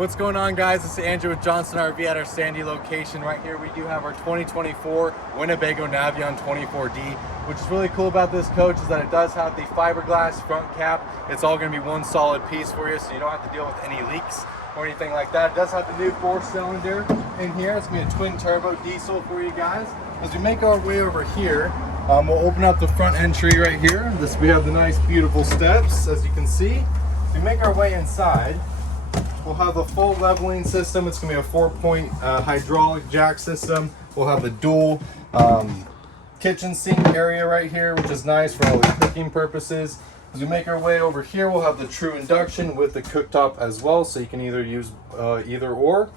What's going on, guys? This is Andrew with Johnson RV at our Sandy location. Right here we do have our 2024 Winnebago Navion 24D. Which is really cool about this coach is that it does have the fiberglass front cap. It's all going to be one solid piece for you, so you don't have to deal with any leaks or anything like that. It does have the new 4-cylinder in here. It's going to be a twin turbo diesel for you guys. As we make our way over here, we'll open up the front entry right here. We have the nice beautiful steps, as you can see. As we make our way inside, we'll have the full leveling system. It's going to be a 4-point hydraulic jack system. We'll have the dual kitchen sink area right here, which is nice for all the cooking purposes. As we make our way over here, we'll have the true induction with the cooktop as well, so you can either use either or.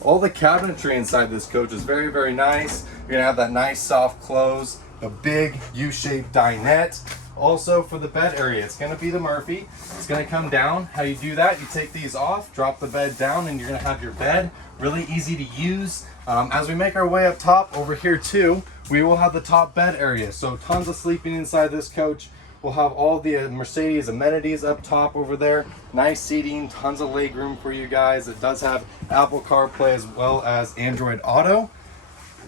All the cabinetry inside this coach is very, very nice. You're going to have that nice soft close, a big U-shaped dinette. Also for the bed area, it's going to be the Murphy. It's going to come down. How you do that, you take these off, drop the bed down, and you're going to have your bed. Really easy to use. As we make our way up top over here too, we will have the top bed area. So tons of sleeping inside this coach. We'll have all the Mercedes amenities up top over there. Nice seating, tons of leg room for you guys. It does have Apple CarPlay as well as Android Auto.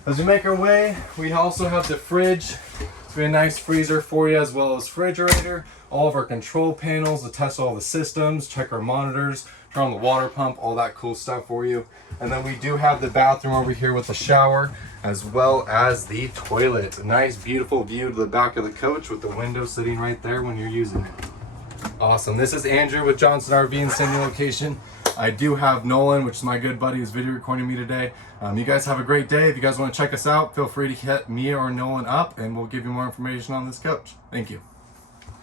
As we make our way, we also have the fridge. It's a nice freezer for you, as well as refrigerator. All of our control panels to test all the systems, check our monitors, turn on the water pump, all that cool stuff for you. And then we do have the bathroom over here with the shower, as well as the toilet. A nice, beautiful view to the back of the coach with the window sitting right there when you're using it. Awesome. This is Andrew with Johnson RV in Sandy location. I do have Nolan, which is my good buddy, who's video recording me today. You guys have a great day. If you guys want to check us out, feel free to hit me or Nolan up, and we'll give you more information on this coach. Thank you.